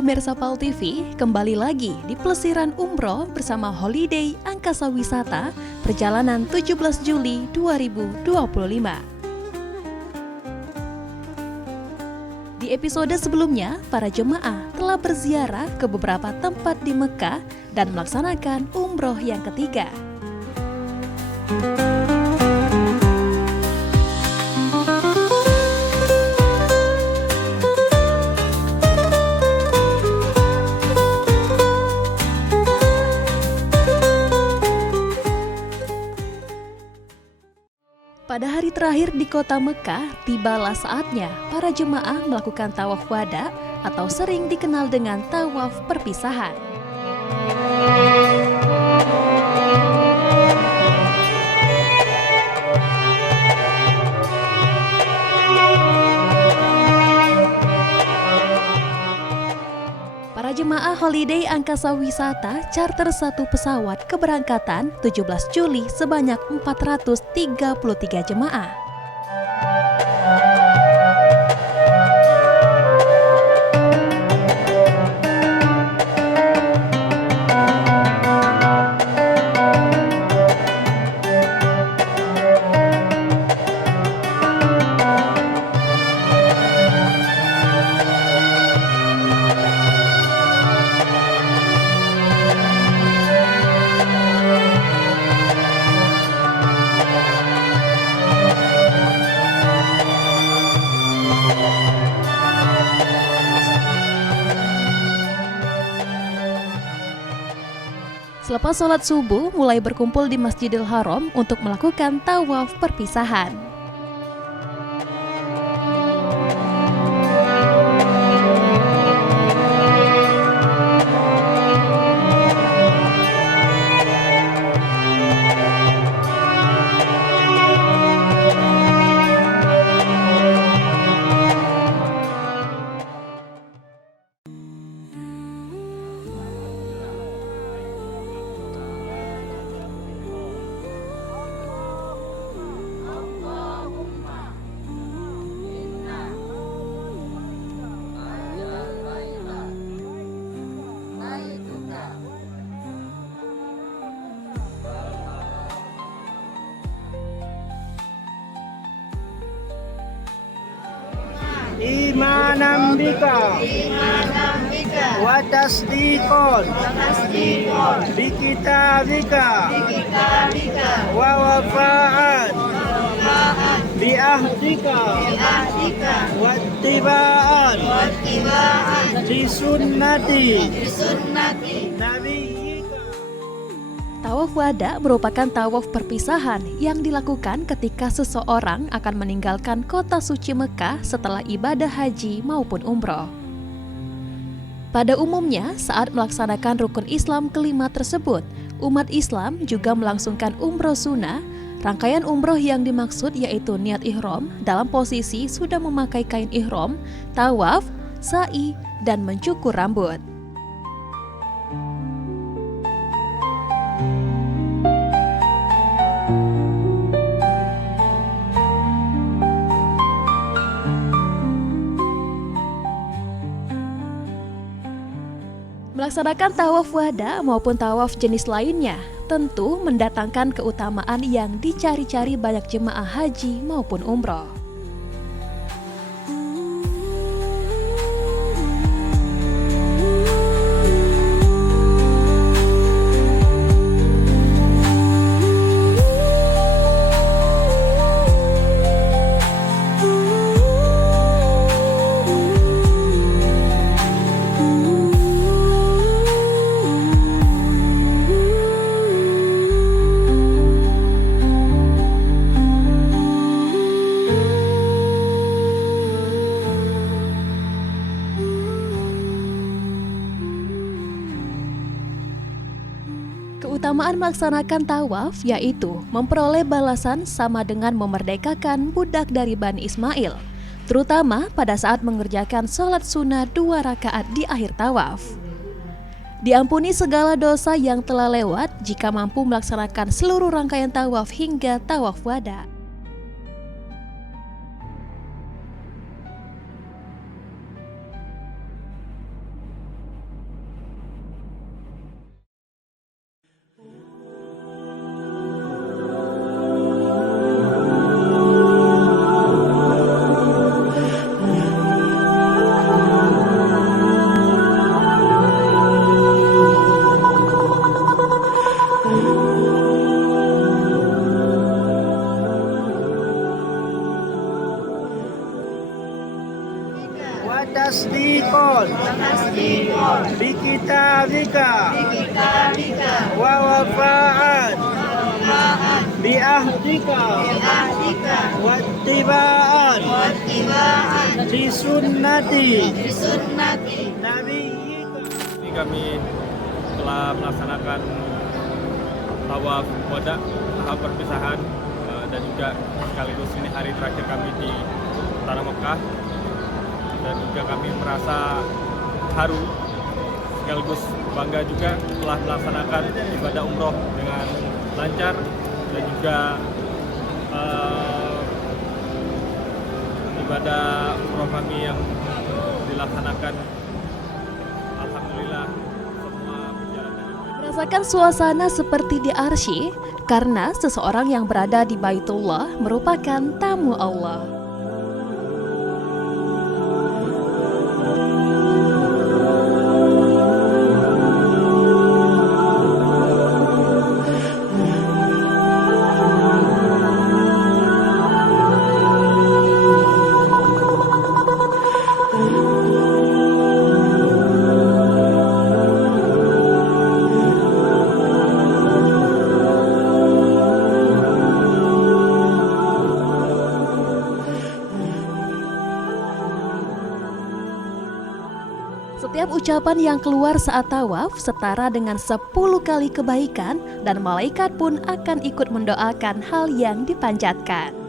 pemirsa PAL TV, kembali lagi di Plesiran Umroh bersama Holiday Angkasa Wisata perjalanan 17 Juli 2025. Di episode sebelumnya, para jemaah telah berziarah ke beberapa tempat di Mekah dan melaksanakan umroh yang ketiga. Pada hari terakhir di kota Mekah, tibalah saatnya para jemaah melakukan tawaf wada atau sering dikenal dengan tawaf perpisahan. Para jemaah Holiday Angkasa Wisata charter satu pesawat keberangkatan 17 Juli sebanyak 433 jemaah. Selepas sholat subuh, mulai berkumpul di Masjidil Haram untuk melakukan tawaf perpisahan. Imanan bika wa tasdiqon bi kitabika wa wafa'an bi ahdika wa ittiba'an bi sunnati nabiyyika. Tawaf wada merupakan tawaf perpisahan yang dilakukan ketika seseorang akan meninggalkan kota suci Mekah setelah ibadah haji maupun umroh. Pada umumnya, saat melaksanakan rukun Islam kelima tersebut, umat Islam juga melangsungkan umroh sunnah. Rangkaian umroh yang dimaksud yaitu niat ihram dalam posisi sudah memakai kain ihram, tawaf, sa'i, dan mencukur rambut. Melaksanakan tawaf wada maupun tawaf jenis lainnya tentu mendatangkan keutamaan yang dicari-cari banyak jemaah haji maupun umroh. Keutamaan melaksanakan tawaf yaitu memperoleh balasan sama dengan memerdekakan budak dari Bani Ismail, terutama pada saat mengerjakan sholat sunnah 2 rakaat di akhir tawaf. Diampuni segala dosa yang telah lewat jika mampu melaksanakan seluruh rangkaian tawaf hingga tawaf wada. tasdiqan bi kitabika wa wafa'an bi ahdika wa ittiba'an li sunnati nabiyyika. Ini kami telah melaksanakan tawaf wada, tahap perpisahan, dan juga sekaligus ini hari terakhir kami di Tanah Mekah, dan juga kami merasa haru sekaligus bangga juga telah melaksanakan ibadah umroh dengan lancar, dan juga ibadah umroh kami yang dilaksanakan alhamdulillah semua berjalan dengan baik. Merasakan suasana seperti di Arsy karena seseorang yang berada di Baitullah merupakan tamu Allah. Setiap ucapan yang keluar saat tawaf setara dengan 10 kali kebaikan, dan malaikat pun akan ikut mendoakan hal yang dipanjatkan.